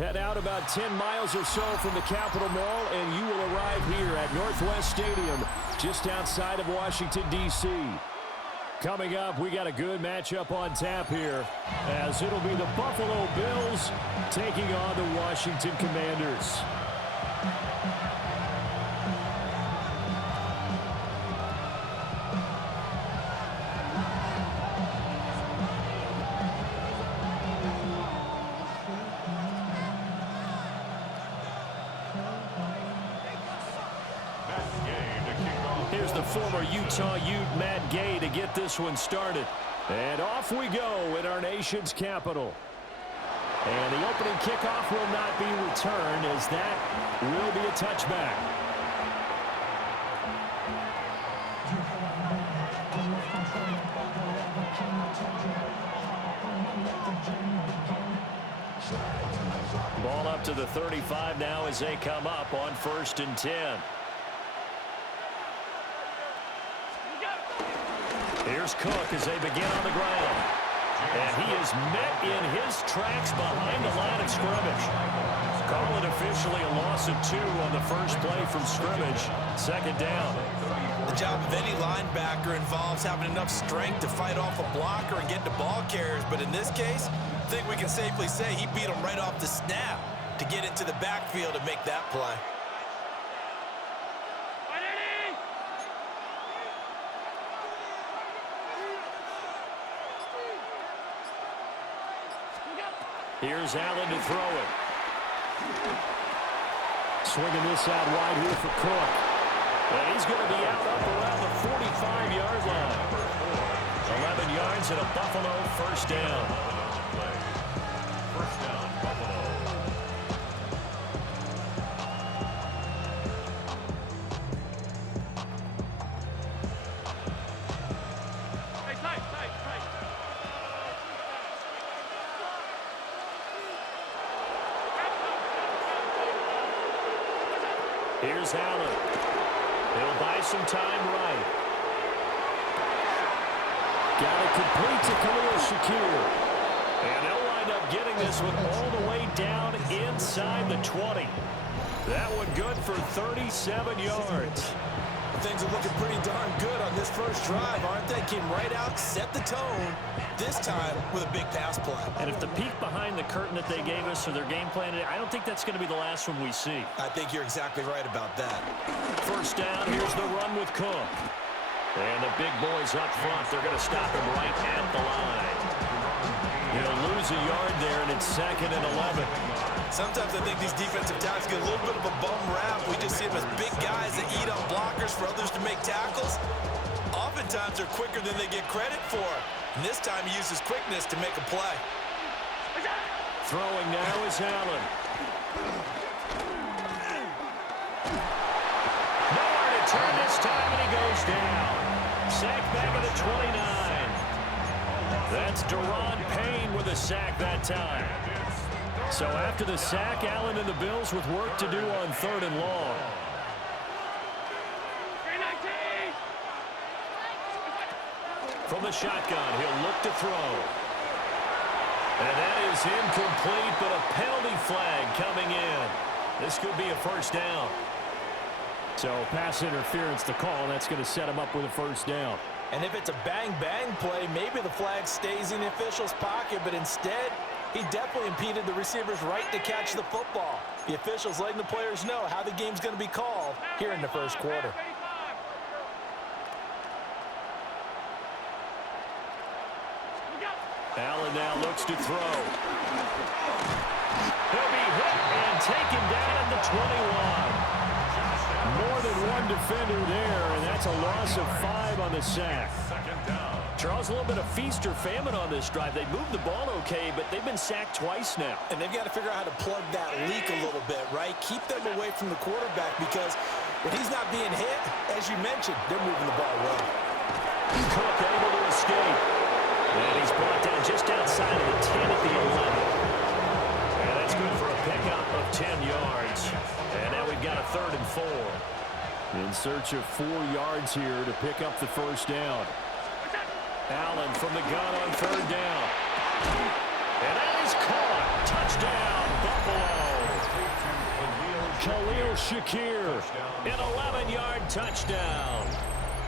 Head out about 10 miles or so from the Capitol Mall, and you will arrive here at Northwest Stadium, just outside of Washington, D.C. Coming up, we got a good matchup on tap here, as it'll be the Buffalo Bills taking on the Washington Commanders. Here's the former Utah Ute, Matt Gay, to get this one started. And off we go in our nation's capital. And the opening kickoff will not be returned, as that will be a touchback. Ball up to the 35 now as they come up on 1st and 10. Here's Cook as they begin on the ground. And he is met in his tracks behind the line of scrimmage. Call it officially a loss of 2 on the first play from scrimmage. 2nd down. The job of any linebacker involves having enough strength to fight off a blocker and get to ball carriers. But in this case, I think we can safely say he beat him right off the snap to get into the backfield and make that play. Here's Allen to throw it. Swinging this out wide here for Cook. And he's going to be out up around the 45-yard line. 11 yards and a Buffalo 1st down. First down, Buffalo. Here's Allen. He'll buy some time right. Got it complete to Khalil Shakir. And they'll wind up getting this one all the way down inside the 20. That one good for 37 yards. Things are looking pretty darn good on this first drive, aren't they? Came right out, set the tone, this time with a big pass play. And if the peek behind the curtain that they gave us or their game plan, I don't think that's going to be the last one we see. I think you're exactly right about that. 1st down, here's the run with Cook. And the big boys up front, they're going to stop him right at the line. He'll lose a yard there, and it's 2nd and 11. Sometimes I think these defensive tackles get a little bit of a bum rap. We just see them as big guys that eat up blockers for others to make tackles. Oftentimes they're quicker than they get credit for. And this time he uses quickness to make a play. Throwing now is Allen. Nowhere to turn this time, and he goes down. Sacked back at the 29. That's Deron Payne with a sack that time. So after the sack, Allen and the Bills with work to do on 3rd and long. From the shotgun, he'll look to throw. And that is incomplete, but a penalty flag coming in. This could be a 1st down. So pass interference to call. That's going to set him up with a 1st down. And if it's a bang-bang play, maybe the flag stays in the official's pocket, but instead, he definitely impeded the receiver's right to catch the football. The officials letting the players know how the game's going to be called here in the 1st quarter. Allen now looks to throw. He'll be hit and taken down at the 21. More than one defender there, and that's a loss of 5 on the sack. Charles, a little bit of feast or famine on this drive. They moved the ball okay, but they've been sacked twice now. And they've got to figure out how to plug that leak a little bit, right? Keep them away from the quarterback, because when he's not being hit, as you mentioned, they're moving the ball well. Cook able to escape. And he's brought down just outside of the 10 at the 11. And that's good for a pickup of 10 yards. And now we've got a 3rd and 4. In search of 4 yards here to pick up the 1st down. Allen from the gun on 3rd down. And that is caught. Touchdown, Buffalo. Khalil Shakir. An 11-yard touchdown.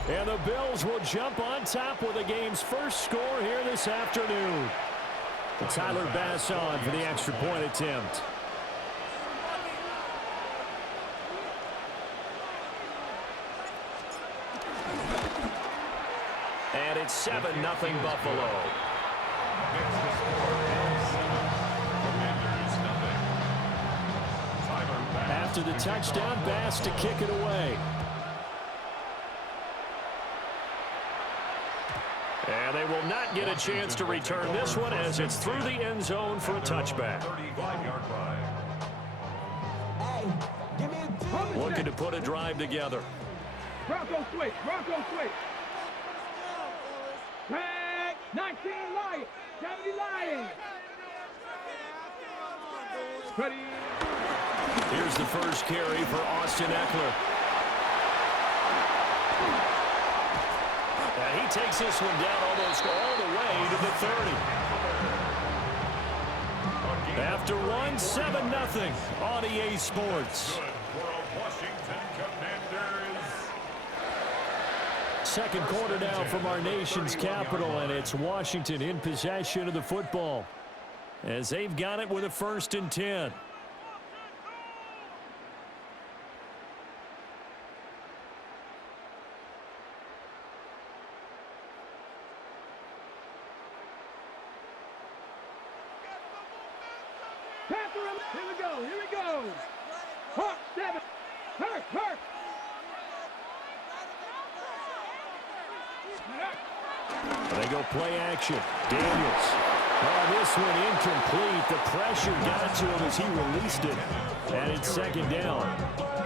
And the Bills will jump on top with the game's first score here this afternoon. Tyler Bass on for the extra point attempt. And it's 7-0 Buffalo. After the touchdown, Bass to kick it away. And they will not get a chance to return this one as it's through the end zone for a touchback. Looking to put a drive together. Bronco switch, Bronco switch. Tag, 19 Lions, 70 Lions. Ready. Here's the first carry for Austin Eckler. And he takes this one down almost all the way to the 30. After one, 7-0 on EA Sports. Second quarter now from our nation's capital, and it's Washington in possession of the football as they've got it with a 1st and 10. Here we go, here we go. Hawk 7. Hurt. They go play action. Daniels. Oh, this one incomplete. The pressure got to him as he released it. And it's 2nd down.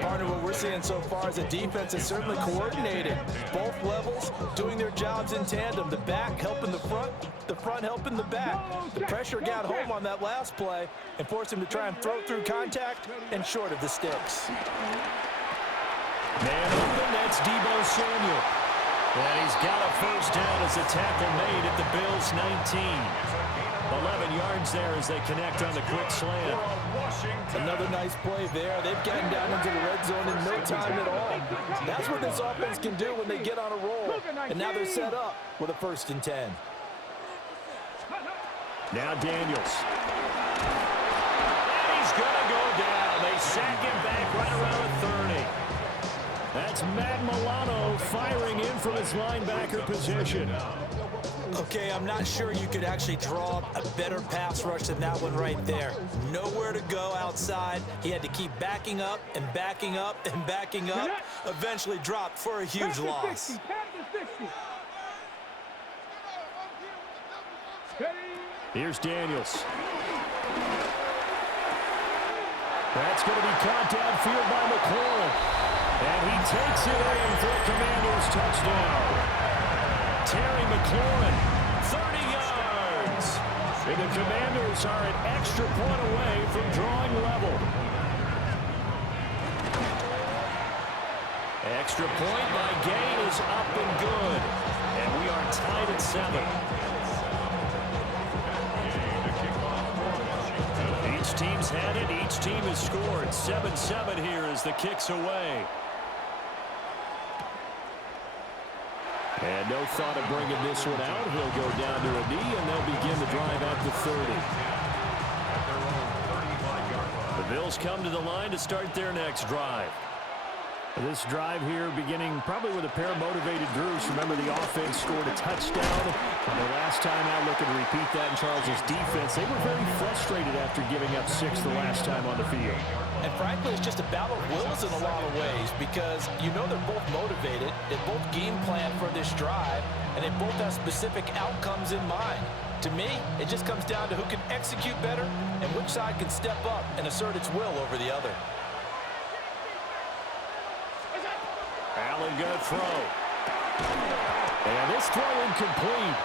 Partner, what we're seeing so far is the defense is certainly coordinated. Both levels doing their jobs in tandem. The back helping the front helping the back. The pressure got home on that last play and forced him to try and throw through contact and short of the sticks. Man open, that's Deebo Samuel. And he's got a 1st down as a tackle made at the Bills' 19. 11 yards there as they connect on the quick slant. Another nice play there. They've gotten down into the red zone in no time at all. That's what this offense can do when they get on a roll. And now they're set up with a 1st and 10. Now Daniels. And he's going to go down. They sack him back right around the 30. That's Matt Milano firing in from his linebacker position. Okay, I'm not sure you could actually draw a better pass rush than that one right there. Nowhere to go outside. He had to keep backing up and backing up and backing up. Eventually dropped for a huge loss. Here's Daniels. That's going to be caught downfield by McLaurin. And he takes it in for a Commanders touchdown. Terry McLaurin, 30 yards. And the Commanders are an extra point away from drawing level. Extra point by Gay is up and good. And we are tied at 7. Each team's had it. Each team has scored. 7-7 here as the kick's away. And no thought of bringing this one out. He'll go down to a knee, and they'll begin the drive at the 30. The Bills come to the line to start their next drive. This drive here beginning probably with a pair of motivated groups. Remember, the offense scored a touchdown. And the last time out, looking to repeat that in Charles's defense. They were very frustrated after giving up 6 the last time on the field. And frankly, it's just a battle of wills in a lot of ways because you know they're both motivated. They both game plan for this drive, and they both have specific outcomes in mind. To me, it just comes down to who can execute better and which side can step up and assert its will over the other. Allen going to throw. And this throw incomplete.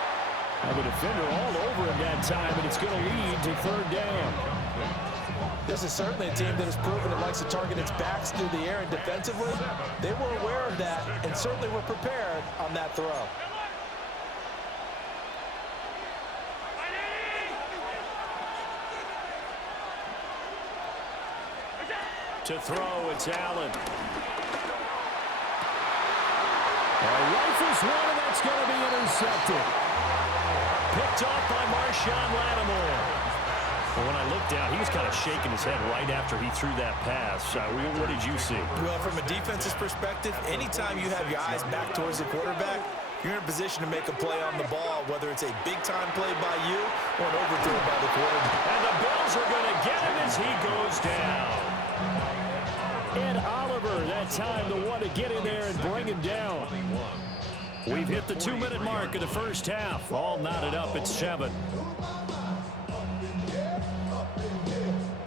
Have a defender all over him that time, and it's going to lead to 3rd down. This is certainly a team that has proven it likes to target its backs through the air and defensively. They were aware of that and certainly were prepared on that throw. To throw, it's Allen. Rifles one, and that's going to be intercepted. Picked off by Marshawn Lattimore. Well, when I looked down, he was kind of shaking his head right after he threw that pass. What did you see? Well, from a defense's perspective, anytime you have your eyes back towards the quarterback, you're in a position to make a play on the ball, whether it's a big-time play by you or an overthrow by the quarterback. And the Bills are going to get him as he goes down. And Oliver, that time, the one to get in there and bring him down. We've hit the 2-minute mark of the first half. All knotted up at 7.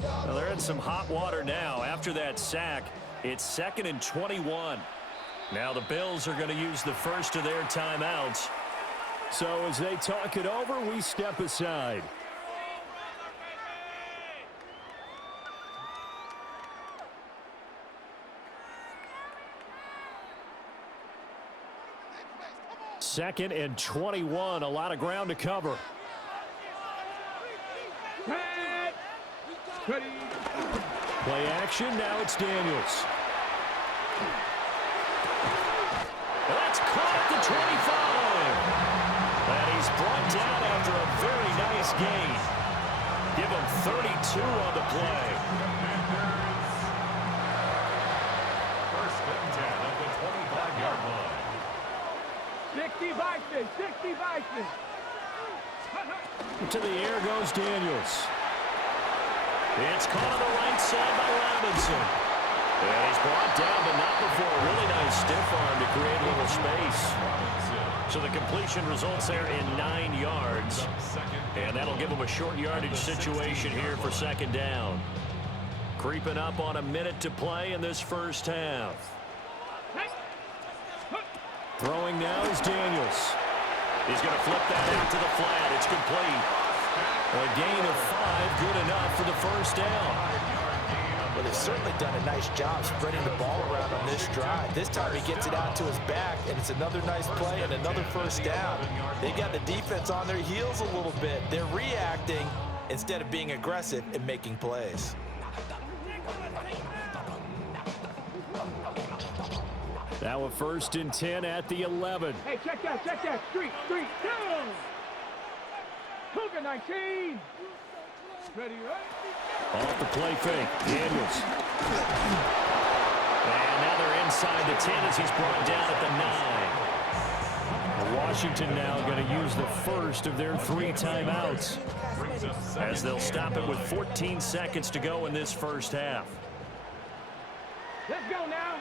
Well, they're in some hot water now. After that sack, it's 2nd and 21. Now the Bills are going to use the first of their timeouts. So as they talk it over, we step aside. Second and 21, a lot of ground to cover. Play action, now it's Daniels. That's caught at the 25. And he's brought down after a very nice gain. Give him 32 on the play. First and 10 at the 25-yard line. 60 Vikings, 60 Vikings. To the air goes Daniels. It's caught on the right side by Robinson. And he's brought down, but not before a really nice stiff arm to create a little space. So the completion results there in 9 yards. And that'll give him a short yardage situation here for 2nd down. Creeping up on a minute to play in this first half. Throwing now is Daniels. He's going to flip that out to the flat. It's complete. A gain of 5, good enough for the first down. Well, they've certainly done a nice job spreading the ball around on this drive. This time he gets it out to his back, and it's another nice play and another first down. They got the defense on their heels a little bit. They're reacting instead of being aggressive and making plays. Now a 1st and 10 at the 11. Hey, check that, street, down! Cougar 19! Ready, right? Off the play fake, Daniels. And now they're inside the 10 as he's brought down at the 9. Washington now going to use the first of their 3 timeouts, as they'll stop it with 14 seconds to go in this first half. Let's go now.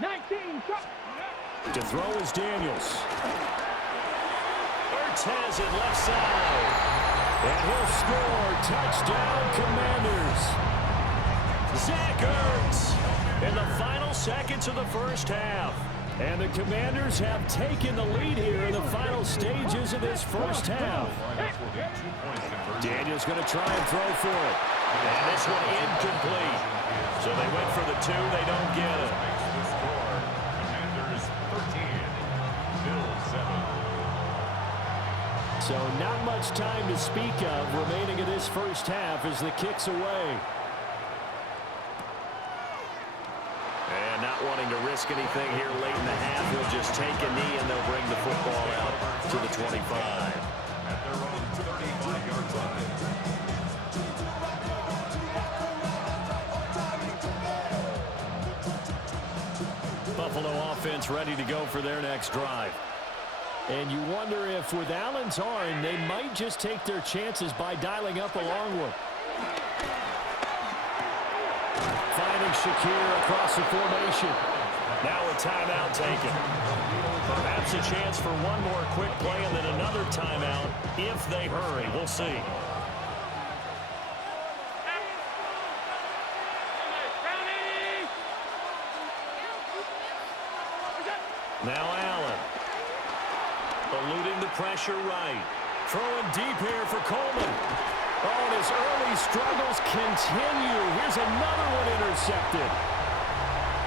19, to throw is Daniels. Ertz has it left side. And he'll score. Touchdown, Commanders. Zach Ertz in the final seconds of the first half. And the Commanders have taken the lead here in the final stages of this first half. Daniels going to try and throw for it. And this one incomplete. So they went for the 2. They don't get it. Commanders 13, Bills 7. So not much time to speak of remaining in this first half as the kick's away. And not wanting to risk anything here late in the half, he'll just take a knee and they'll bring the football out to the 25. At their own 35-yard line. Buffalo offense ready to go for their next drive. And you wonder if with Allen's arm, they might just take their chances by dialing up a long one. Finding Shakir across the formation. Now a timeout taken. Perhaps a chance for one more quick play and then another timeout if they hurry. We'll see. Now Allen. Eluding the pressure right. Throwing deep here for Coleman. Oh, and his early struggles continue. Here's another one intercepted.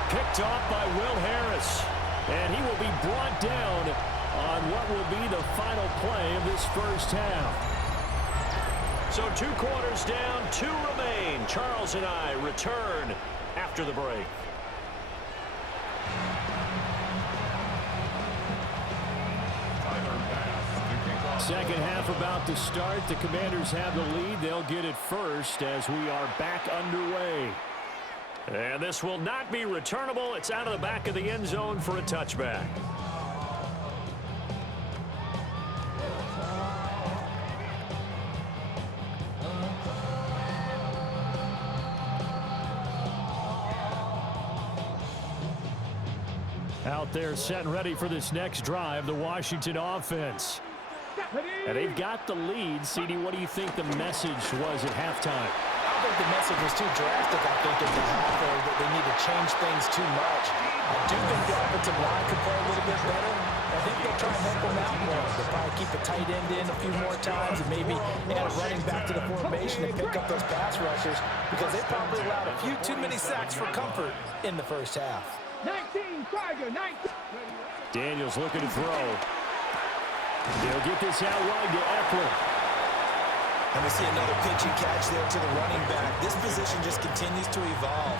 Picked off by Will Harris. And he will be brought down on what will be the final play of this first half. So 2 quarters down, 2 remain. Charles and I return after the break. Second half about to start. The Commanders have the lead. They'll get it first as we are back underway. And this will not be returnable. It's out of the back of the end zone for a touchback. Out there set and ready for this next drive, the Washington offense. And they've got the lead. CD, what do you think the message was at halftime? I don't think the message was too drastic. I think at the half there that they need to change things too much. I do think the offensive line could play a little bit better. I think they'll try and help them out more. They'll probably keep a tight end in a few more times and maybe add a running back to the formation and pick up those pass rushers because they probably allowed a few too many sacks for comfort in the first half. 19, Tiger, 19. Daniels looking to throw. They'll get this out wide to Eckler. And we see another pitch and catch there to the running back. This position just continues to evolve.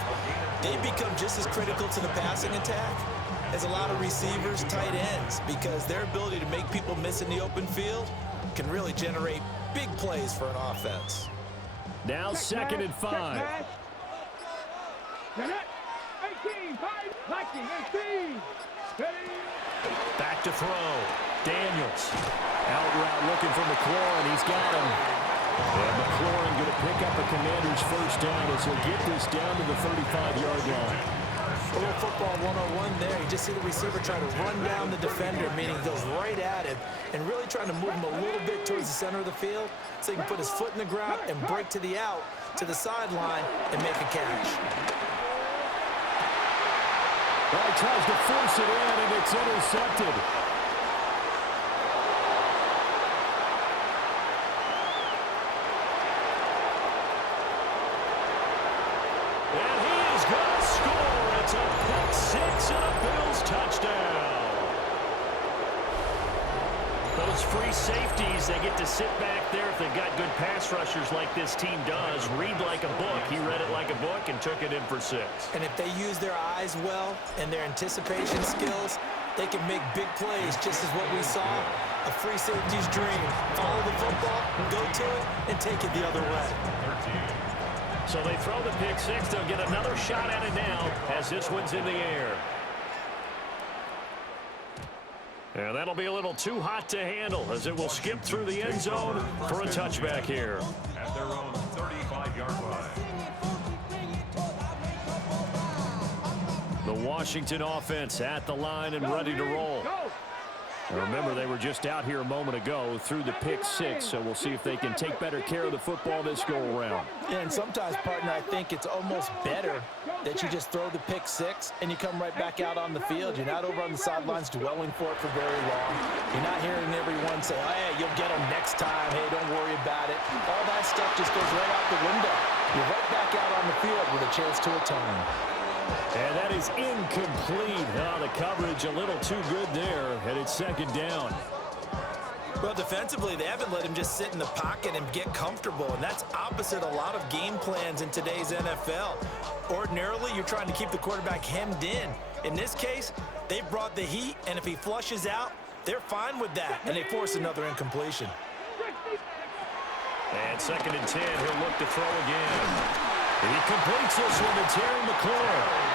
They become just as critical to the passing attack as a lot of receivers, tight ends, because their ability to make people miss in the open field can really generate big plays for an offense. Now second and 5. 18, 5, liking, and speed. Back to throw. Daniels. Out route looking for McLaurin. He's got him. And McLaurin going to pick up a Commander's first down as he'll get this down to the 35-yard line. A little football 101 there. You just see the receiver trying to run down the defender, meaning he goes right at him, and really trying to move him a little bit towards the center of the field so he can put his foot in the ground and break to the out, to the sideline, and make a catch. Well, he tries to force it in, and it's intercepted. And he is going to score. It's a pick six and a Bills touchdown. Those free safeties, they get to sit back there if they've got good pass rushers like this team does. Read like a book. He read it like a book and took it in for 6. And if they use their eyes well and their anticipation skills, they can make big plays, just as what we saw. A free safety's dream. Follow the football, go to it, and take it the other way. So they throw the pick six. They'll get another shot at it now as this one's in the air. And that'll be a little too hot to handle as it will skip through the end zone for a touchback here. At their own 35-yard line. The Washington offense at the line and ready to roll. Now remember, they were just out here a moment ago through the pick six, so we'll see if they can take better care of the football this go-around. Yeah, and sometimes, partner, I think it's almost better that you just throw the pick six and you come right back out on the field. You're not over on the sidelines dwelling for it for very long. You're not hearing everyone say, oh, hey, you'll get them next time. Hey, don't worry about it. All that stuff just goes right out the window. You're right back out on the field with a chance to atone. And that is incomplete. Oh, the coverage a little too good there, and it's second down. Well, defensively, they haven't let him just sit in the pocket and get comfortable, and that's opposite a lot of game plans in today's NFL. Ordinarily, you're trying to keep the quarterback hemmed in. In this case, they brought the heat, and if he flushes out, they're fine with that, and they force another incompletion. And second and 10, he'll look to throw again. He completes this one to Terry McLaurin.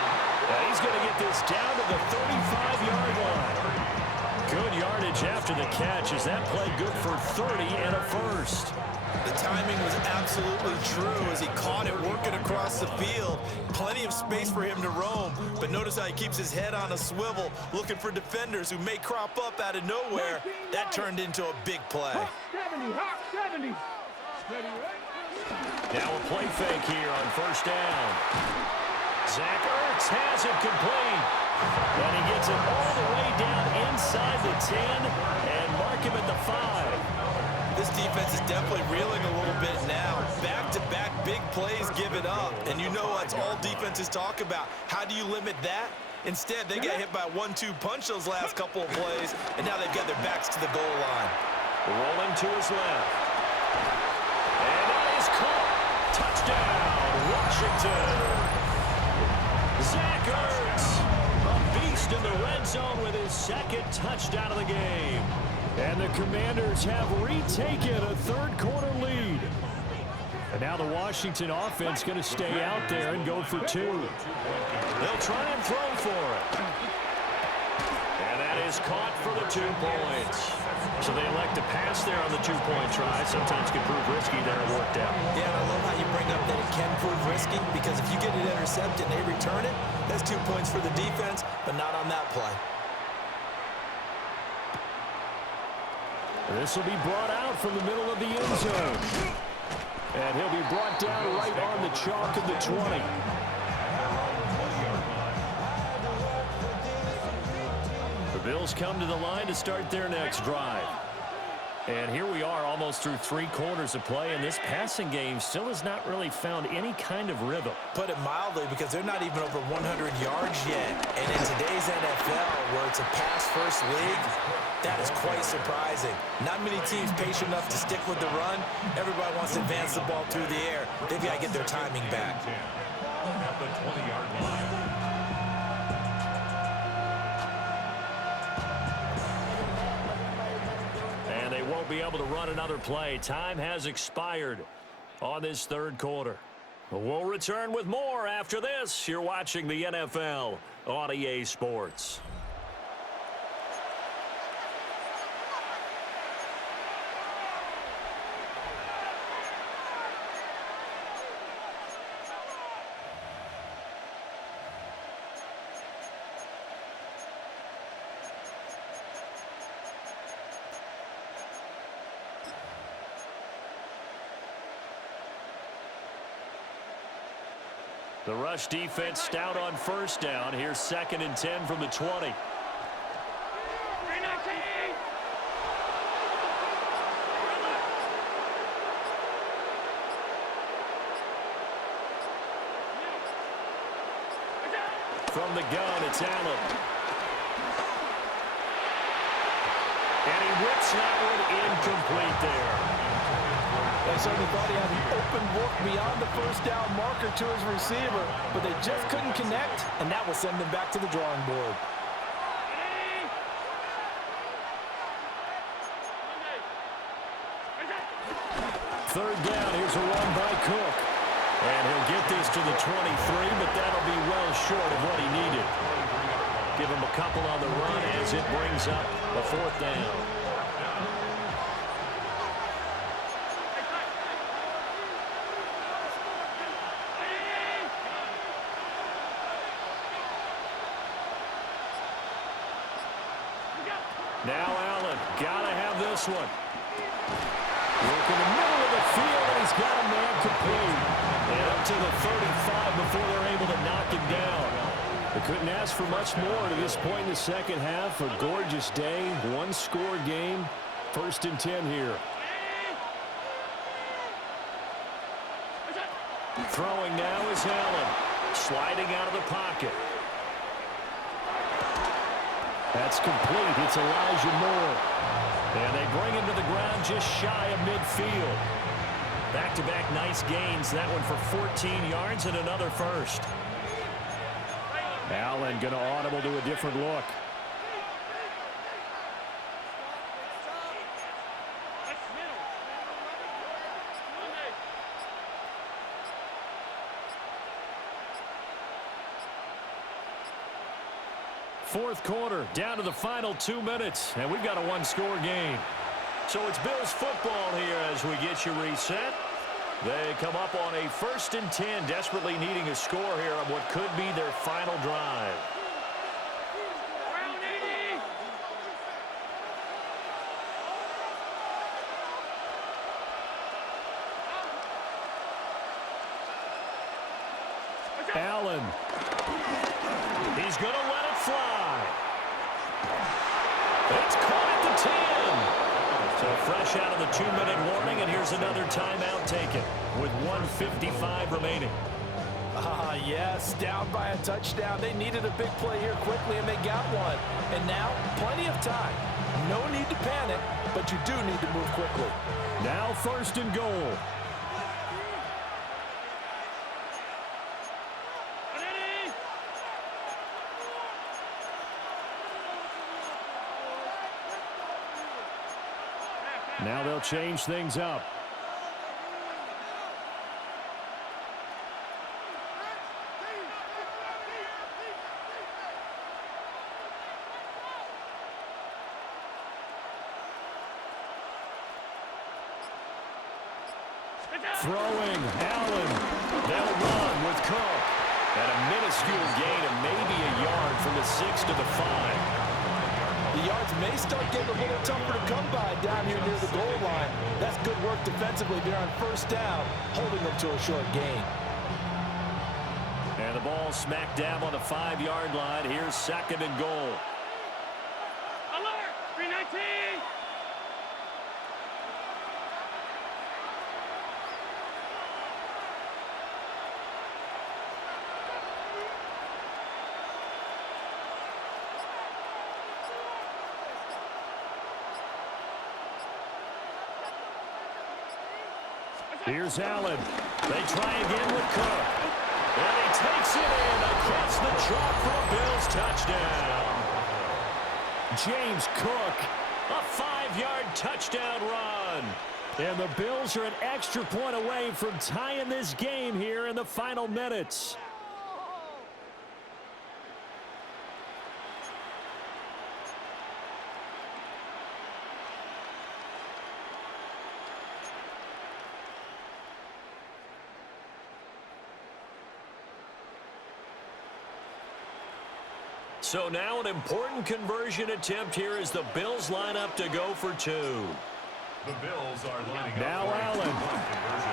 He's going to get this down to the 35-yard line. Good yardage after the catch. Is that play good for 30 and a first? The timing was absolutely true as he caught it working across the field. Plenty of space for him to roam, but notice how he keeps his head on a swivel, looking for defenders who may crop up out of nowhere. That turned into a big play. Hawk 70, Hawk 70. Now a play fake here on first down. Zach Ertz has it complete. And he gets it all the way down inside the 10 and mark him at the 5. This defense is definitely reeling a little bit now. Back-to-back big plays given up. And you know that's all defenses talk about. How do you limit that? Instead, they got hit by a 1-2 punch those last couple of plays, and now they've got their backs to the goal line. Rolling to his left. And that is caught. Touchdown, Washington. Zach Ertz, a beast in the red zone with his second touchdown of the game. And the Commanders have retaken a third-quarter lead. And now the Washington offense going to stay out there and go for two. They'll try and throw for it. And that is caught for the 2 points. So they elect to pass there on the 2-point try. Sometimes can prove risky there. It worked out. Yeah, and I love how you bring up that it can prove risky, because if you get it intercepted and they return it, that's 2 points for the defense, but not on that play. This will be brought out from the middle of the end zone. And he'll be brought down right on the chalk of the 20. The Bills come to the line to start their next drive. And here we are almost through 3 quarters of play, and this passing game still has not really found any kind of rhythm. Put it mildly, because they're not even over 100 yards yet. And in today's NFL, where it's a pass-first league, that is quite surprising. Not many teams patient enough to stick with the run. Everybody wants to advance the ball through the air. They've got to get their timing back. At the 20-yard line. And they won't be able to run another play. Time has expired on this third quarter. We'll return with more after this. You're watching the NFL on EA Sports. The rush defense stout on first down. Here's 2nd and 10 from the 20. From the gun, it's Allen. And he whips that one incomplete there. They certainly thought he had an open look beyond the first down marker to his receiver, but they just couldn't connect, and that will send them back to the drawing board. Third down, here's a run by Cook. And he'll get this to the 23, but that'll be well short of what he needed. Give him a couple on the run as it brings up a 4th down. Now Allen, gotta have this one. Work in the middle of the field, and he's got a man complete. And up to the 35 before they're able to knock him down. They couldn't ask for much more to this point in the second half. A gorgeous day, 1-score game. 1st and 10 here. Throwing now is Allen. Sliding out of the pocket. That's complete. It's Elijah Moore. And they bring him to the ground just shy of midfield. Back-to-back nice gains. That one for 14 yards and another first. Allen going to audible to a different look. Fourth quarter, down to the final 2 minutes, and we've got a 1-score game. So it's Bills football here as we get you reset. They come up on a 1st and 10, desperately needing a score here on what could be their final drive. Allen. He's going to let it fly. It's caught at the 10. So fresh out of the 2-minute warning, and here's another timeout taken with 1:55 remaining. Yes, down by a touchdown. They needed a big play here quickly, and they got one. And now, plenty of time. No need to panic, but you do need to move quickly. Now 1st and goal. Now they'll change things up. Throwing, Allen. They'll run with Cook. And a minuscule gain of maybe a yard from the 6 to the 5. The yards may start getting a little tougher to come by down here near the goal line. That's good work defensively there on first down, holding them to a short gain. And the ball smack dab on the 5-yard line. Here's 2nd and goal. Alert! 319! Here's Allen. They try again with Cook. And he takes it in across the chalk for a Bills touchdown. James Cook, a 5-yard touchdown run. And the Bills are an extra point away from tying this game here in the final minutes. So now an important conversion attempt here as the Bills line up to go for 2. The Bills are lining up now for Allen. a conversion.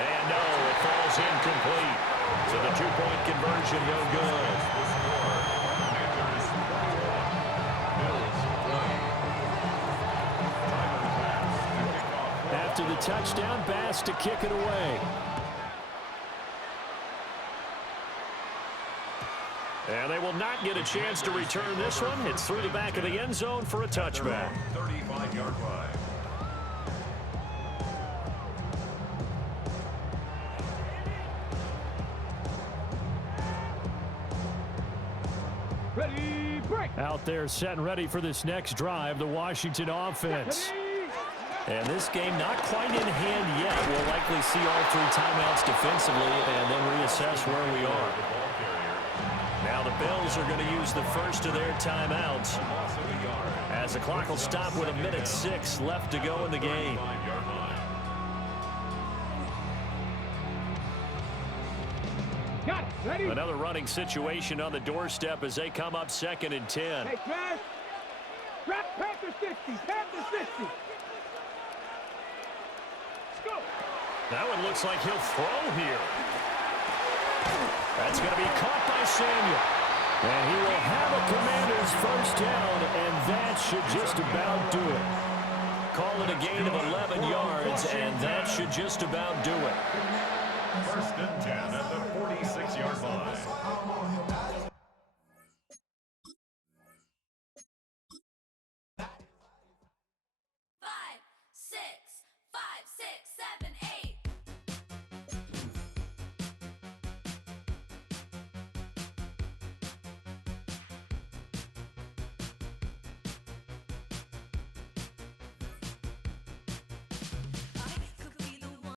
And no, it falls incomplete. So the 2-point conversion no good. The score, Commanders 21, Bills 20. Tyler Bass to kick off. After the touchdown, Bass to kick it away. And they will not get a chance to return this one. It's through the back of the end zone for a touchback. 35-yard line. Ready, break! Out there set and ready for this next drive, the Washington offense. And this game not quite in hand yet. We'll likely see all 3 timeouts defensively and then reassess where we are. Now the Bills are going to use the first of their timeouts as the clock will stop with 1:06 left to go in the game. Got it. Ready? Another running situation on the doorstep as they come up 2nd and 10. Hey, Trash. Trap Panther 60. Panther 60. Let's go. That one looks like he'll throw here. That's going to be caught by Samuel. And he will have a Commanders first down, and that should just about do it. Call it a gain of 11 yards, and that should just about do it. 1st and 10 at the 46-yard line.